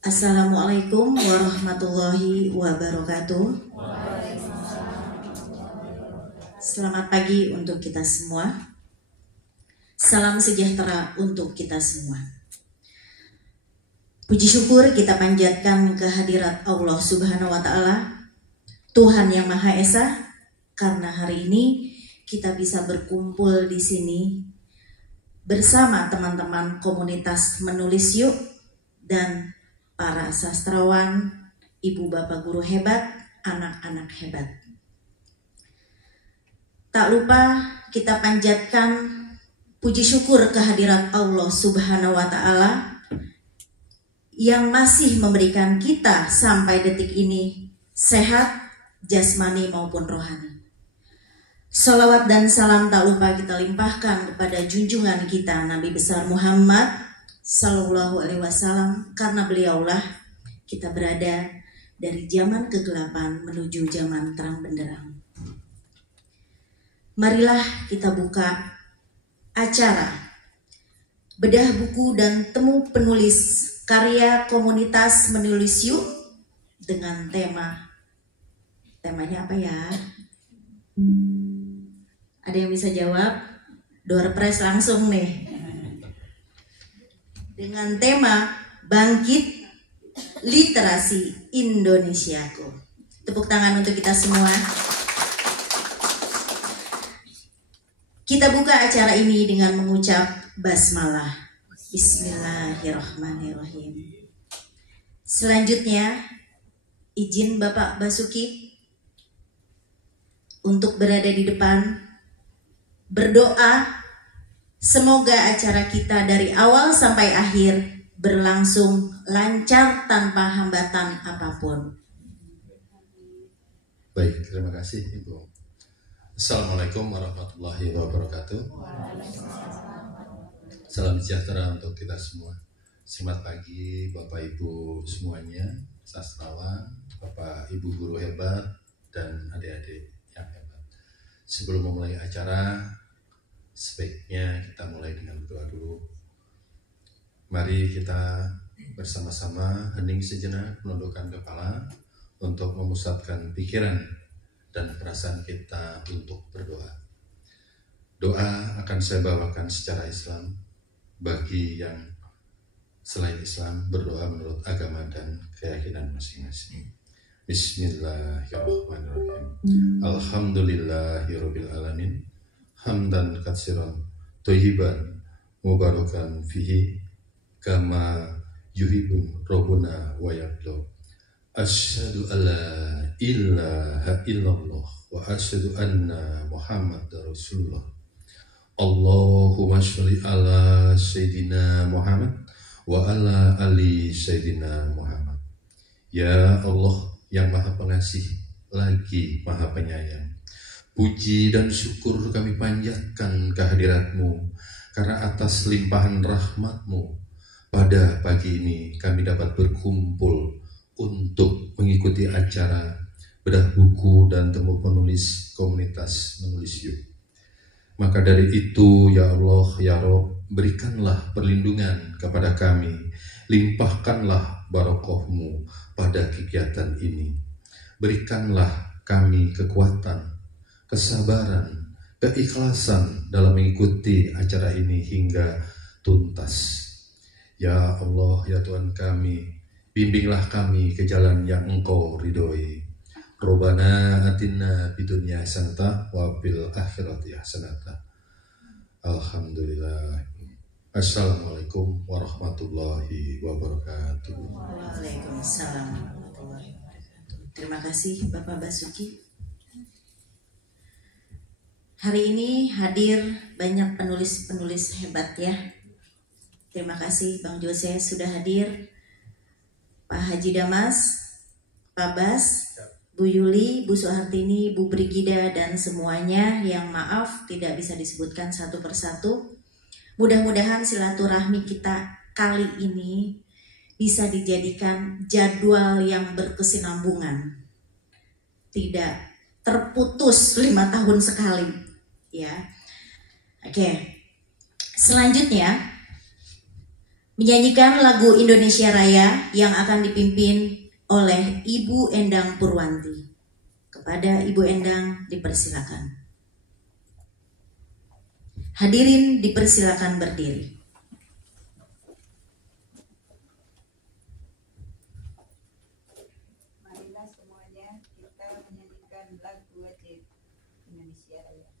Assalamualaikum warahmatullahi wabarakatuh. Selamat pagi untuk kita semua. Salam sejahtera untuk kita semua. Puji syukur kita panjatkan kehadirat Allah Subhanahu wa Ta'ala, Tuhan yang Maha Esa, karena hari ini kita bisa berkumpul di sini bersama teman-teman komunitas Menulis Yuk dan para sastrawan, ibu bapak guru hebat, anak-anak hebat. Tak lupa kita panjatkan puji syukur kehadirat Allah Subhanahu wa Ta'ala yang masih memberikan kita sampai detik ini sehat jasmani maupun rohani. Salawat dan salam tak lupa kita limpahkan kepada junjungan kita Nabi besar Muhammad Sallallahu Alaihi Wasallam, karena beliaulah kita berada dari zaman kegelapan menuju zaman terang benderang. Marilah kita buka acara bedah buku dan temu penulis karya komunitas Menulis Yuk dengan temanya apa ya? Ada yang bisa jawab? Door prize langsung nih. Dengan tema Bangkit Literasi Indonesiaku. Tepuk tangan untuk kita semua. Kita buka acara ini dengan mengucap basmalah. Bismillahirrahmanirrahim. Selanjutnya, izin Bapak Basuki untuk berada di depan, berdoa semoga acara kita dari awal sampai akhir berlangsung lancar tanpa hambatan apapun. Baik, terima kasih Ibu. Assalamualaikum warahmatullahi wabarakatuh. Salam sejahtera untuk kita semua. Selamat pagi Bapak Ibu semuanya, sastrawan, Bapak Ibu guru hebat, dan adik-adik yang hebat. Sebelum memulai acara, sebaiknya kita mulai dengan berdoa dulu. Mari kita bersama-sama hening sejenak, menundukkan kepala untuk memusatkan pikiran dan perasaan kita untuk berdoa. Doa akan saya bawakan secara Islam. Bagi yang selain Islam, berdoa menurut agama dan keyakinan masing-masing. Bismillahirrahmanirrahim. Alhamdulillahirabbil alamin. Hamdan katsiran thayyiban mubarakan fihi kama yuhibbun rabbuna wa yarda. Asyhadu alla ilaha illallah wa asyhadu anna Muhammadar Rasulullah. Allahumma sholli ala sayyidina Muhammad wa ala ali sayyidina Muhammad. Ya Allah yang Maha Pengasih lagi Maha Penyayang, puji dan syukur kami panjatkan kehadirat-Mu, karena atas limpahan rahmat-Mu pada pagi ini kami dapat berkumpul untuk mengikuti acara bedah buku dan temu penulis komunitas Menulis Yuk. Maka dari itu ya Allah ya Rabb, berikanlah perlindungan kepada kami, limpahkanlah barokah-Mu pada kegiatan ini. Berikanlah kami kekuatan, kesabaran, keikhlasan dalam mengikuti acara ini hingga tuntas. Ya Allah, ya Tuhan kami, bimbinglah kami ke jalan yang Engkau ridhoi. Rabbana atina fid dunya hasanah wa fil akhirati hasanah. Alhamdulillah. Assalamualaikum warahmatullahi wabarakatuh. Waalaikumsalam warahmatullahi wabarakatuh. Terima kasih Bapak Basuki. Hari ini hadir banyak penulis-penulis hebat ya. Terima kasih Bang Jose sudah hadir, Pak Haji Damas, Pak Bas, Bu Yuli, Bu Soehartini, Bu Brigida, dan semuanya yang maaf tidak bisa disebutkan satu persatu. Mudah-mudahan silaturahmi kita kali ini bisa dijadikan jadwal yang berkesinambungan, tidak terputus 5 tahun sekali ya. Oke. Selanjutnya menyanyikan lagu Indonesia Raya yang akan dipimpin oleh Ibu Endang Purwanti. Kepada Ibu Endang dipersilakan. Hadirin dipersilakan berdiri. Marilah semuanya kita menyanyikan lagu wajib Indonesia Raya.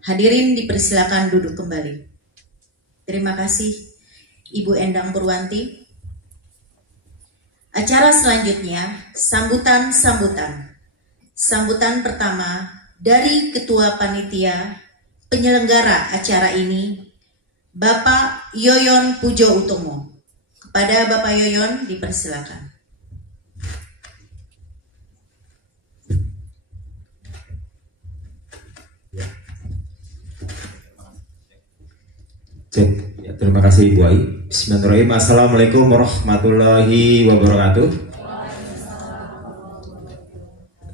Hadirin dipersilakan duduk kembali. Terima kasih Ibu Endang Purwanti. Acara selanjutnya sambutan pertama dari Ketua Panitia penyelenggara acara ini, Bapak Yoyon Pujo Utomo. Kepada Bapak Yoyon dipersilakan. Cek. Ya, terima kasih Ibu Ai. Bismillahirrahmanirrahim. Assalamualaikum warahmatullahi wabarakatuh.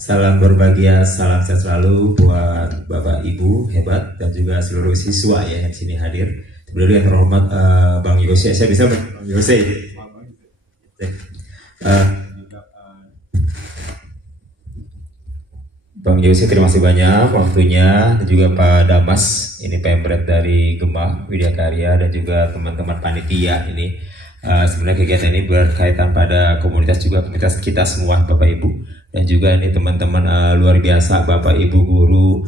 Salam berbahagia, salam sehat selalu buat Bapak Ibu hebat dan juga seluruh siswa ya yang sini hadir. Sebelumnya yang terhormat Bang Yose, saya bisa Bang Yose. Bang Yose, terima kasih banyak waktunya, dan juga Pak Damas, ini pemret dari Gema Widya Karya, dan juga teman-teman panitia ini. Sebenarnya kegiatan ini berkaitan pada komunitas juga, komunitas kita semua Bapak Ibu, dan juga ini teman-teman luar biasa, Bapak Ibu guru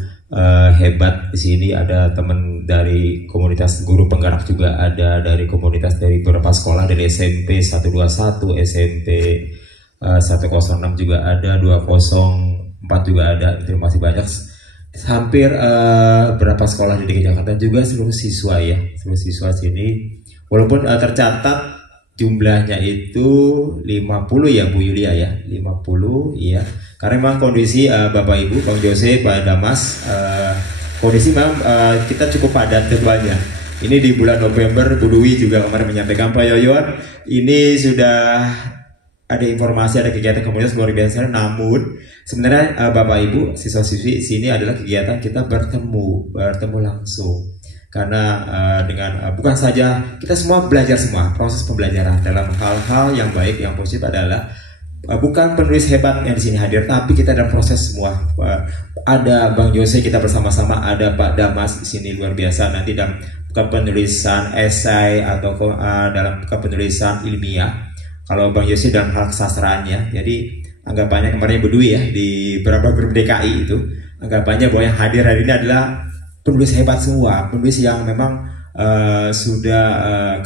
hebat di sini. Ada teman dari komunitas guru penggerak juga, ada dari komunitas dari beberapa sekolah, dari SMP 121, SMP 106 juga ada, 204 juga ada. Terima kasih banyak. Hampir berapa sekolah di DKI Jakarta, juga seluruh siswa ya, seluruh siswa sini. Walaupun tercatat jumlahnya itu 50 ya Bu Yulia ya, 50 iya. Karena memang kondisi Bapak Ibu, Bang Jose, Pak Damas, kondisi memang kita cukup padat jadwalnya. Ini di bulan November, Bu Dwi juga kemarin menyampaikan, Pak Yoyon, ini sudah ada informasi, ada kegiatan komunitas luar biasa. Namun sebenarnya Bapak Ibu, siswa-siswi sini adalah kegiatan kita bertemu langsung. Karena dengan bukan saja kita semua belajar, semua proses pembelajaran dalam hal-hal yang baik, yang positif adalah bukan penulis hebat yang di sini hadir, tapi kita dalam proses semua. Ada Bang Jose, kita bersama-sama, ada Pak Damas di sini luar biasa. Nanti dalam penulisan esai atau dalam penulisan ilmiah. Kalau Bang Jose dalam hal kesastraannya, jadi anggapannya kemarin berdua ya di beberapa grup DKI itu, anggapannya bahwa yang hadir hari ini adalah penulis hebat semua, penulis yang memang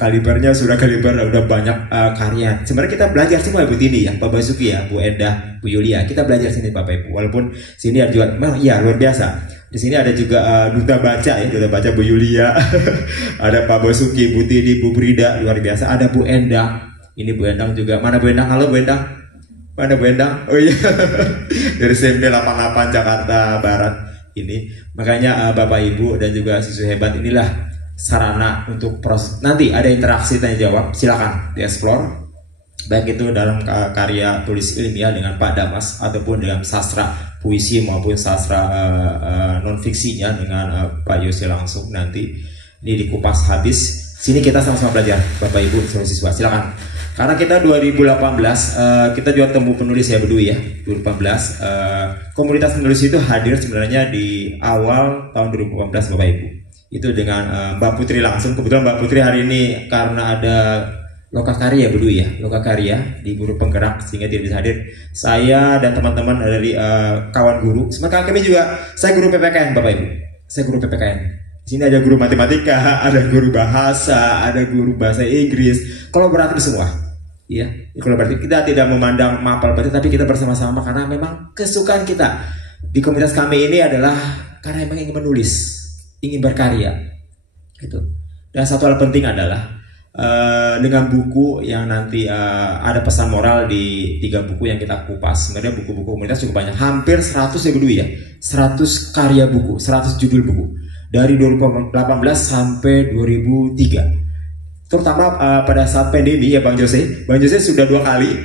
kalibernya sudah kaliber udah banyak karya. Sebenarnya kita belajar semua Bu Tini ya, Pak Basuki ya, Bu Endah, Bu Yulia. Kita belajar sini Bapak Ibu. Walaupun sini ada juga, ya luar biasa. Di sini ada juga duta baca ya, duta baca Bu Yulia. Ada Pak Basuki, Bu Tini, Bu Brida, luar biasa. Ada Bu Endah. Ini Bu Endang juga. Mana Bu Endang? Halo Bu Endang. Mana Bu Endang? Oh iya. Dari SMD 88 Jakarta Barat ini. Makanya Bapak Ibu dan juga siswa hebat, inilah sarana untuk proses. Nanti ada interaksi tanya jawab. Silakan dieksplor. Baik itu dalam karya tulis ilmiah dengan Pak Damas ataupun dalam sastra puisi maupun sastra non fiksinya dengan Pak Yose langsung. Nanti ini dikupas habis. Sini kita sama-sama belajar Bapak Ibu siswa. Silakan. Karena kita 2018 kita juga temu penulis ya berdua ya. 2018 komunitas penulis itu hadir sebenarnya di awal tahun 2018 Bapak Ibu. Itu dengan Mbak Putri langsung. Kebetulan Mbak Putri hari ini karena ada Lokakarya berdua ya, Lokakarya di guru penggerak sehingga tidak bisa hadir. Saya dan teman-teman dari kawan guru. Sementara kami juga, saya guru PPKN Bapak Ibu. Saya guru PPKN. Di sini ada guru matematika, ada guru bahasa, ada guru bahasa Inggris, kolaboratif semua. Ya, kolaboratif. Kita tidak memandang mapel tapi kita bersama-sama karena memang kesukaan kita di komunitas kami ini adalah karena memang ingin menulis, ingin berkarya. Gitu. Dan satu hal penting adalah dengan buku yang nanti ada pesan moral di 3 buku yang kita kupas. Sebenarnya buku-buku komunitas cukup banyak, hampir 100 ya berdua ya, 100 karya buku, 100 judul buku dari 2018 sampai 2003. Terutama pada saat pandemi ya Bang Jose sudah 2 kali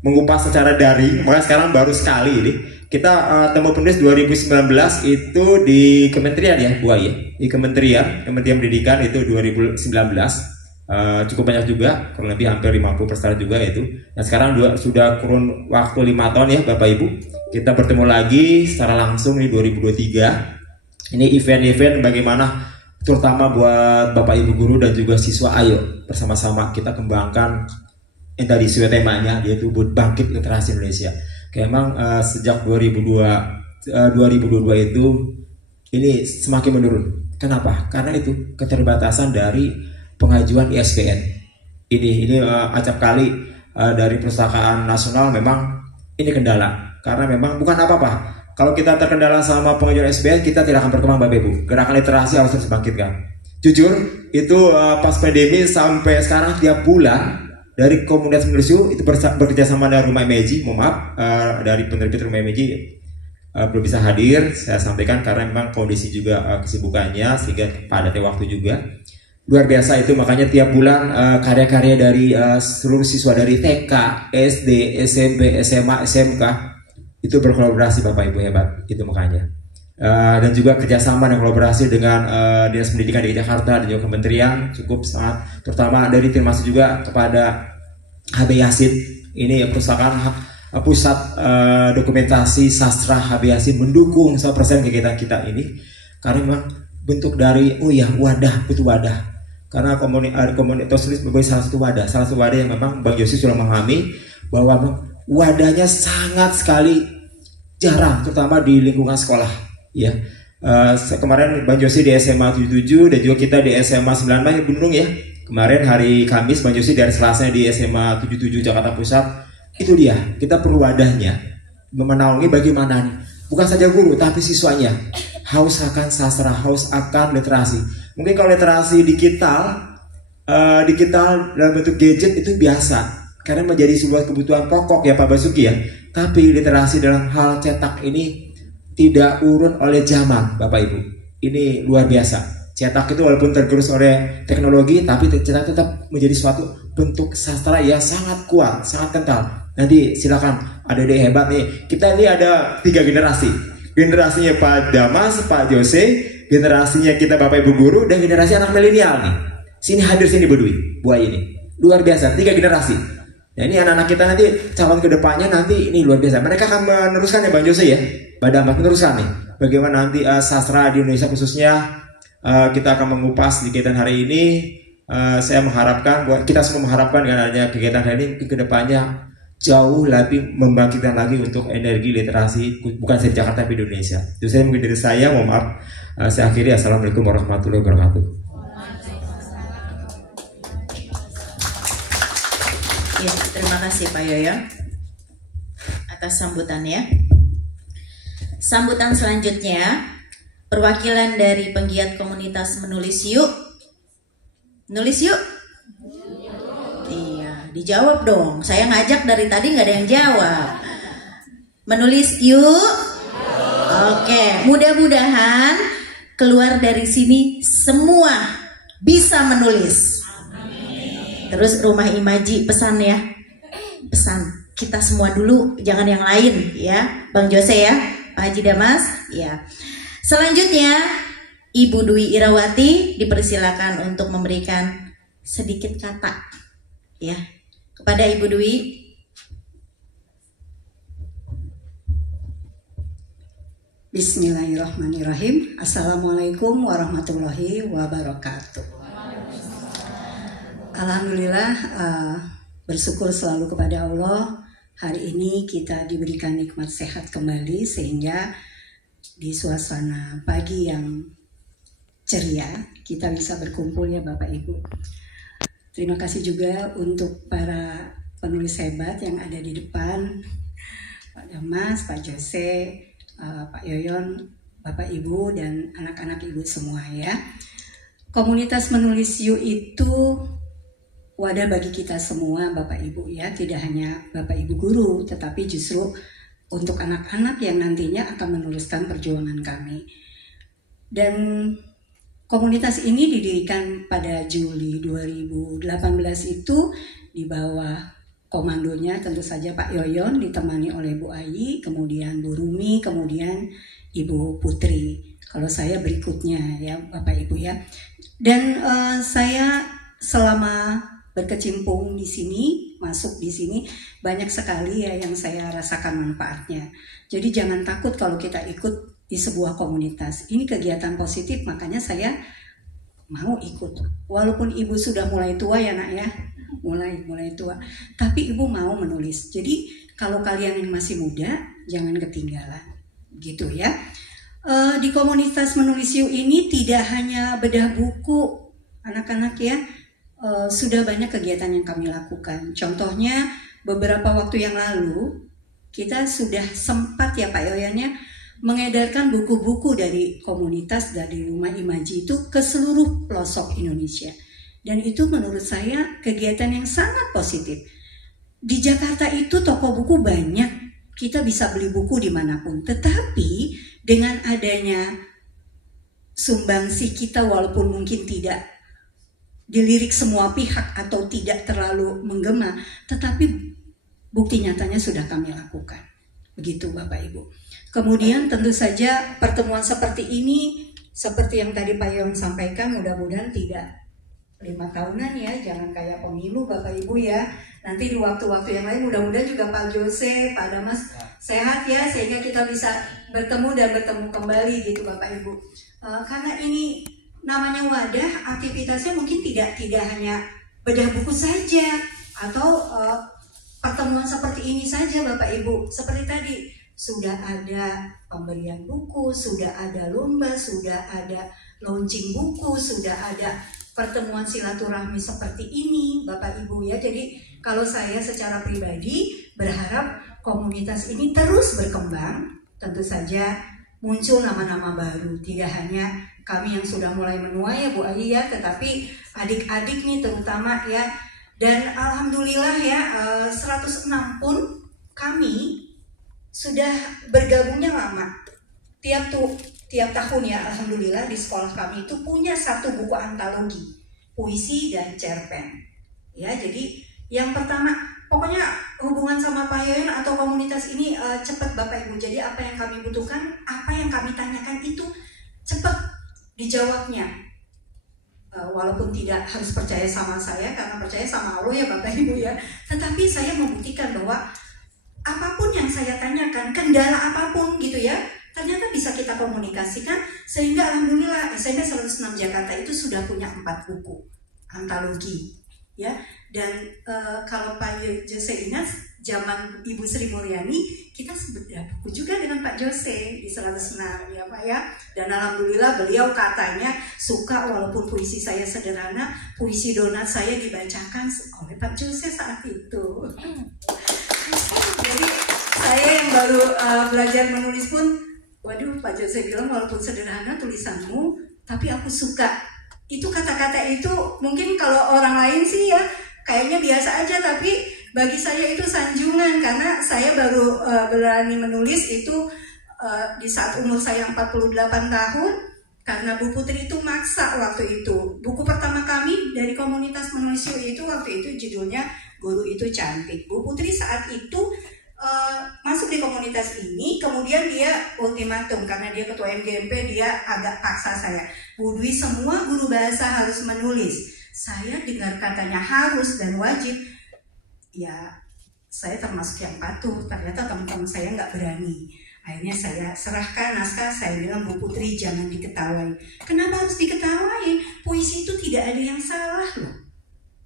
mengupas secara daring, maka sekarang baru sekali ini kita temu penulis 2019 itu di Kementerian ya Bu ya, di Kementerian Pendidikan itu 2019. Cukup banyak juga, kurang lebih hampir 50% juga itu. Nah sekarang sudah kurun waktu 5 tahun ya Bapak Ibu, kita bertemu lagi secara langsung di 2023. Ini event-event bagaimana terutama buat Bapak Ibu guru dan juga siswa, ayo bersama-sama kita kembangkan yang tadi sesuai temanya, yaitu bangkit literasi Indonesia. Memang sejak 2022 itu ini semakin menurun. Kenapa? Karena itu keterbatasan dari pengajuan ISBN. Ini acap kali dari Perpustakaan Nasional memang ini kendala. Karena memang bukan apa-apa. Kalau kita terkendala sama pengajuan ISBN, kita tidak akan berkembang Bapak Ibu. Gerakan literasi harus terus dibangkitkan. Jujur, itu pas pandemi sampai sekarang tiap bulan dari komunitas penulis itu bekerja sama dengan Rumah Imeji. Mohon maaf, dari penerbit Rumah Imeji belum bisa hadir. Saya sampaikan karena memang kondisi juga kesibukannya sehingga padatnya waktu juga. Luar biasa itu, makanya tiap bulan karya-karya dari seluruh siswa dari TK, SD, SMP, SMA, SMK itu berkolaborasi Bapak Ibu hebat, itu makanya. Dan juga kerjasama dan kolaborasi dengan Dinas Pendidikan di Jakarta dan juga Kementerian cukup sangat, terutama dari termasuk juga kepada HB Yasin. Ini perusahaan pusat dokumentasi sastra HB Yasin mendukung 100% kegiatan kita ini karena memang bentuk dari wadah, butuh wadah. Karena komunitas tulis sebagai salah satu wadah yang memang Bang Yosi sudah memahami bahwa wadahnya sangat sekali jarang, terutama di lingkungan sekolah. Ya, kemarin Bang Yosi di SMA 77 dan juga kita di SMA 95 Bandung ya. Kemarin hari Kamis Bang Yosi dari Selasa di SMA 77 Jakarta Pusat. Itu dia, kita perlu wadahnya menaungi bagaimana nih, bukan saja guru tapi siswanya haus akan sastra, haus akan literasi. Mungkin kalau literasi digital dalam bentuk gadget itu biasa karena menjadi sebuah kebutuhan pokok ya Pak Basuki ya. Tapi literasi dalam hal cetak ini tidak urun oleh zaman Bapak Ibu. Ini luar biasa. Cetak itu walaupun tergerus oleh teknologi, tapi cetak tetap menjadi suatu bentuk sastra yang sangat kuat, sangat kental. Nanti silakan, ada ide hebat nih. Kita ini ada 3 generasi. Generasinya Pak Damas, Pak Jose, generasinya kita Bapak Ibu guru, dan generasi anak milenial nih. Sini hadir sini berdua, buah ini. Luar biasa, 3 generasi. Nah ini anak-anak kita nanti calon kedepannya nanti ini luar biasa. Mereka akan meneruskan ya Bang Jose ya. Pak Damas meneruskan nih. Bagaimana nanti sastra di Indonesia khususnya kita akan mengupas di kegiatan hari ini. Saya mengharapkan, kita semua mengharapkan dengan adanya kegiatan hari ini kedepannya jauh lebih membangkitkan lagi untuk energi literasi bukan saja di Jakarta tapi di Indonesia. Itu saya mungkin dari saya, mohon maaf. Saya akhiri, assalamualaikum warahmatullahi wabarakatuh. Ya, terima kasih Pak Yoyo atas sambutannya. Sambutan selanjutnya, perwakilan dari penggiat komunitas Menulis Yuk. Nulis yuk? Iya, dijawab dong. Saya ngajak dari tadi nggak ada yang jawab. Menulis yuk? Oke, mudah-mudahan keluar dari sini semua bisa menulis. Terus Rumah Imaji pesan ya, pesan kita semua dulu, jangan yang lain ya, Bang Jose ya, Pak Haji Damas ya. Selanjutnya Ibu Dwi Irawati dipersilakan untuk memberikan sedikit kata ya kepada Ibu Dwi. Bismillahirrahmanirrahim. Assalamualaikum warahmatullahi wabarakatuh. Alhamdulillah, bersyukur selalu kepada Allah. Hari ini kita diberikan nikmat sehat kembali sehingga di suasana pagi yang ceria kita bisa berkumpul ya Bapak Ibu. Terima kasih juga untuk para penulis hebat yang ada di depan, Pak Damas, Pak Jose, Pak Yoyon, Bapak Ibu dan anak-anak Ibu semua ya. Komunitas Menulis Yuk itu wadah bagi kita semua Bapak Ibu ya, tidak hanya Bapak Ibu guru tetapi justru untuk anak-anak yang nantinya akan meneruskan perjuangan kami. Dan komunitas ini didirikan pada Juli 2018 itu di bawah komandonya tentu saja Pak Yoyon ditemani oleh Bu Ayi, kemudian Bu Rumi, kemudian Ibu Putri. Kalau saya berikutnya ya Bapak Ibu ya. Dan saya selama berkecimpung di sini, masuk di sini banyak sekali ya yang saya rasakan manfaatnya. Jadi jangan takut kalau kita ikut di sebuah komunitas. Ini kegiatan positif, makanya saya mau ikut. Walaupun Ibu sudah mulai tua ya Nak ya. Mulai tua, tapi Ibu mau menulis. Jadi kalau kalian yang masih muda jangan ketinggalan gitu ya. Di komunitas Menulis Yuk ini tidak hanya bedah buku anak-anak ya, sudah banyak kegiatan yang kami lakukan. Contohnya beberapa waktu yang lalu kita sudah sempat ya Pak Yoyannya mengedarkan buku-buku dari komunitas dari Rumah Imaji itu ke seluruh pelosok Indonesia. Dan itu menurut saya kegiatan yang sangat positif. Di Jakarta itu toko buku banyak, kita bisa beli buku dimanapun. Tetapi dengan adanya sumbangsi kita walaupun mungkin tidak dilirik semua pihak atau tidak terlalu menggema, tetapi bukti nyatanya sudah kami lakukan. Begitu Bapak Ibu. Kemudian tentu saja pertemuan seperti ini, seperti yang tadi Pak Yon sampaikan, mudah-mudahan tidak 5 tahunan ya, jangan kayak pemilu Bapak Ibu ya. Nanti di waktu-waktu yang lain mudah-mudahan juga Pak Jose, Pak Damas sehat ya, sehingga kita bisa bertemu dan bertemu kembali gitu Bapak Ibu. Karena ini namanya wadah, aktivitasnya mungkin tidak hanya bedah buku saja atau pertemuan seperti ini saja Bapak Ibu. Seperti tadi sudah ada pemberian buku, sudah ada lomba, sudah ada launching buku, sudah ada pertemuan silaturahmi seperti ini Bapak Ibu ya. Jadi kalau saya secara pribadi berharap komunitas ini terus berkembang, tentu saja muncul nama-nama baru, tidak hanya kami yang sudah mulai menua ya Bu Ayi ya, tetapi adik-adik nih terutama ya. Dan alhamdulillah ya 106 pun kami sudah bergabungnya lama. Tiap tahun ya alhamdulillah di sekolah kami itu punya satu buku antologi puisi dan cerpen ya. Jadi yang pertama pokoknya hubungan sama Pak Yoyon atau komunitas ini cepat Bapak Ibu. Jadi apa yang kami butuhkan, apa yang kami tanyakan itu cepat dijawabnya. Walaupun tidak harus percaya sama saya karena percaya sama Allah ya Bapak Ibu ya, tetapi saya membuktikan bahwa apapun yang saya tanyakan, kendala apapun gitu ya, ternyata bisa kita komunikasikan sehingga alhamdulillah SMP 106 Jakarta itu sudah punya 4 buku antologi ya. Dan kalau Pak Jose ingat, zaman Ibu Sri Mulyani, kita sebut buku juga dengan Pak Jose di 106 ya Pak ya. Dan alhamdulillah beliau katanya suka walaupun puisi saya sederhana, puisi donat saya dibacakan oleh Pak Jose saat itu. Jadi saya yang baru belajar menulis pun, waduh Pak Jose bilang walaupun sederhana tulisanmu, tapi aku suka. Itu kata-kata itu mungkin kalau orang lain sih ya kayaknya biasa aja, tapi bagi saya itu sanjungan karena saya baru berani menulis itu di saat umur saya 48 tahun karena Bu Putri itu maksa waktu itu. Buku pertama kami dari komunitas menulis itu waktu itu judulnya Guru Itu Cantik. Bu Putri saat itu masuk di komunitas ini, kemudian dia ultimatum karena dia ketua MGMP, dia agak paksa saya, Bu Dwi semua guru bahasa harus menulis. Saya dengar katanya harus dan wajib, ya saya termasuk yang patuh. Ternyata teman-teman saya nggak berani. Akhirnya saya serahkan naskah, saya bilang Bu Putri jangan diketawai. Kenapa harus diketawai? Puisi itu tidak ada yang salah loh.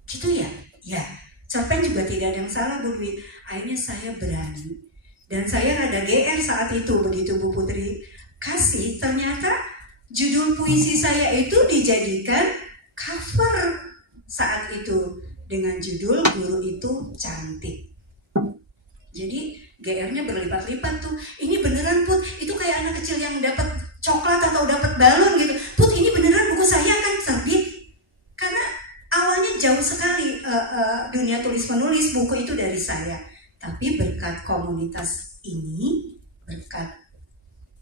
Gitu ya? Ya, cerpen juga tidak ada yang salah Bu Dwi. Akhirnya saya berani. Dan saya rada GR saat itu begitu Bu Putri kasih, ternyata judul puisi saya itu dijadikan cover saat itu dengan judul Guru Itu Cantik. Jadi GR-nya berlipat-lipat tuh. Ini beneran Put, itu kayak anak kecil yang dapat coklat atau dapat balon gitu. Put, ini beneran buku saya kan terbit. Karena awalnya jauh sekali dunia tulis menulis buku itu dari saya. Tapi berkat komunitas ini, berkat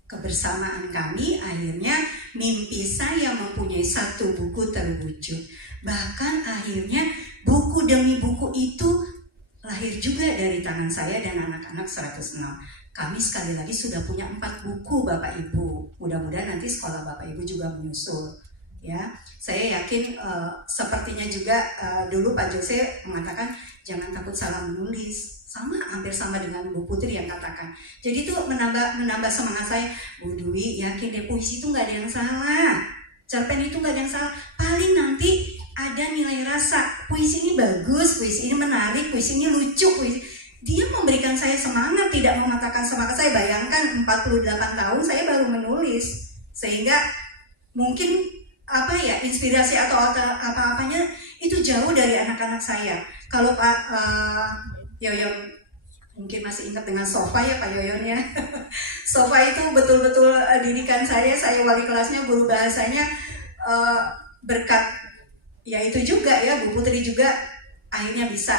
kebersamaan kami, akhirnya mimpi saya mempunyai satu buku terwujud. Bahkan akhirnya buku demi buku itu lahir juga dari tangan saya dan anak-anak 106. Kami sekali lagi sudah punya 4 buku Bapak Ibu. Mudah-mudahan nanti sekolah Bapak Ibu juga menyusul. Ya, saya yakin sepertinya juga dulu Pak Jose mengatakan jangan takut salah menulis. Sama, hampir sama dengan Bu Putri yang katakan. Jadi itu menambah semangat saya. Bu Dwi yakin deh puisi itu nggak ada yang salah, cerpen itu nggak ada yang salah. Paling nanti ada nilai rasa. Puisi ini bagus, puisi ini menarik, puisi ini lucu. Dia memberikan saya semangat, tidak mematahkan semangat saya. Bayangkan 48 tahun saya baru menulis, sehingga mungkin inspirasi atau apa-apanya itu jauh dari anak-anak saya. Kalau Pak Yoyon mungkin masih ingat dengan Sofa ya Pak Yoyon ya. Sofa itu betul-betul didikan saya wali kelasnya, guru bahasanya, berkat ya itu juga ya Bu Putri juga akhirnya bisa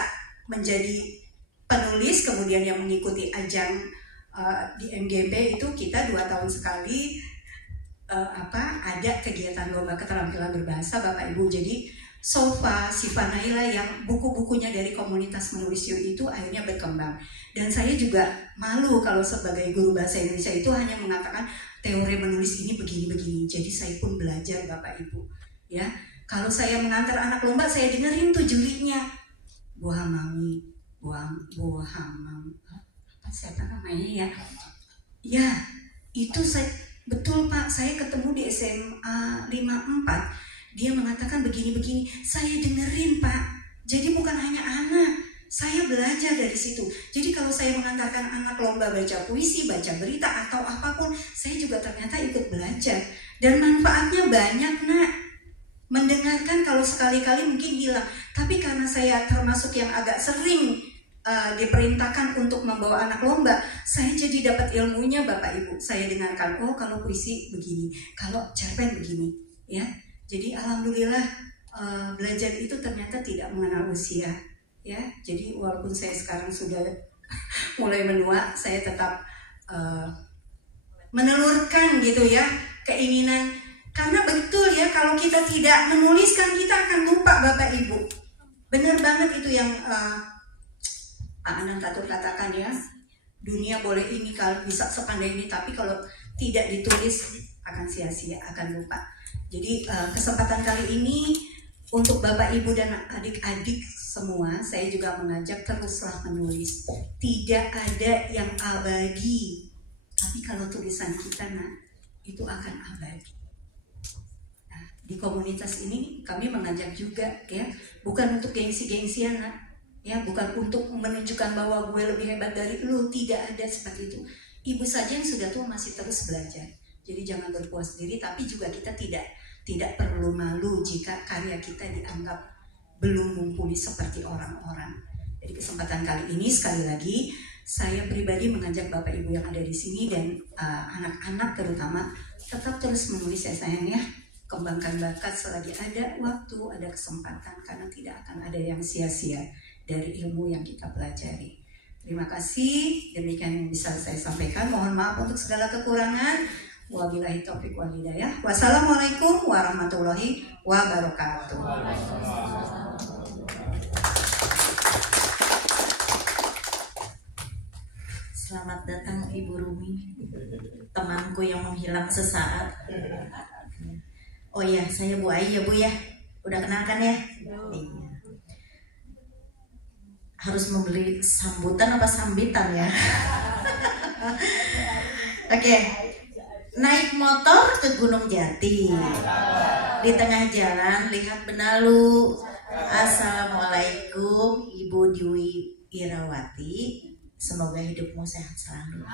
menjadi penulis, kemudian yang mengikuti ajang di MGP itu kita 2 tahun sekali ada kegiatan lomba keterampilan berbahasa Bapak Ibu. Jadi Sofa, Siva Naila yang buku-bukunya dari komunitas menulis itu akhirnya berkembang. Dan saya juga malu kalau sebagai guru bahasa Indonesia itu hanya mengatakan teori menulis ini begini-begini. Jadi saya pun belajar Bapak Ibu. Ya, kalau saya mengantar anak lomba saya dengerin tuh jurinya. Bu Hamami, apa siapa namanya ya? Ya, itu saya betul Pak, saya ketemu di SMA 54. Dia mengatakan begini-begini, saya dengerin Pak. Jadi bukan hanya anak, saya belajar dari situ. Jadi kalau saya mengantarkan anak lomba baca puisi, baca berita atau apapun, saya juga ternyata ikut belajar. Dan manfaatnya banyak nak. Mendengarkan kalau sekali-kali mungkin hilang. Tapi karena saya termasuk yang agak sering diperintahkan untuk membawa anak lomba, saya jadi dapat ilmunya Bapak Ibu. Saya dengarkan, oh kalau puisi begini, kalau cerpen begini, ya. Jadi alhamdulillah belajar itu ternyata tidak mengenal usia, ya. Jadi walaupun saya sekarang sudah mulai menua, saya tetap menelurkan gitu ya keinginan. Karena betul ya kalau kita tidak menuliskan kita akan lupa Bapak Ibu. Benar banget itu yang Pak Anand Tatur katakan ya. Dunia boleh ini kalau bisa sepandai ini, tapi kalau tidak ditulis akan sia-sia, akan lupa. Jadi kesempatan kali ini untuk Bapak Ibu dan adik-adik semua, saya juga mengajak teruslah menulis. Tidak ada yang abadi, tapi kalau tulisan kita itu akan abadi. Di komunitas ini kami mengajak juga ya, bukan untuk gengsi-gengsian nak, ya bukan untuk menunjukkan bahwa gue lebih hebat dari lu, tidak ada seperti itu. Ibu saja yang sudah tua masih terus belajar, jadi jangan berpuas diri, tapi juga kita tidak perlu malu jika karya kita dianggap belum mumpuni seperti orang-orang. Jadi kesempatan kali ini sekali lagi saya pribadi mengajak Bapak Ibu yang ada di sini dan anak-anak terutama tetap terus menulis ya sayang ya. Kembangkan bakat selagi ada waktu, ada kesempatan, karena tidak akan ada yang sia-sia dari ilmu yang kita pelajari. Terima kasih, demikian yang bisa saya sampaikan. Mohon maaf untuk segala kekurangan. Wabillahi taufiq wal hidayah. Wassalamualaikum warahmatullahi wabarakatuh. Selamat datang Ibu Rumi, temanku yang menghilang sesaat. Oh ya, saya Bu Ai ya Bu ya. Udah kenalkan ya? Iya. Harus membeli sambutan apa sambitan ya? Oke. Naik motor ke Gunung Jati. Di tengah jalan lihat benalu. Assalamualaikum Ibu Dwi Irawati. Semoga hidupmu sehat selalu.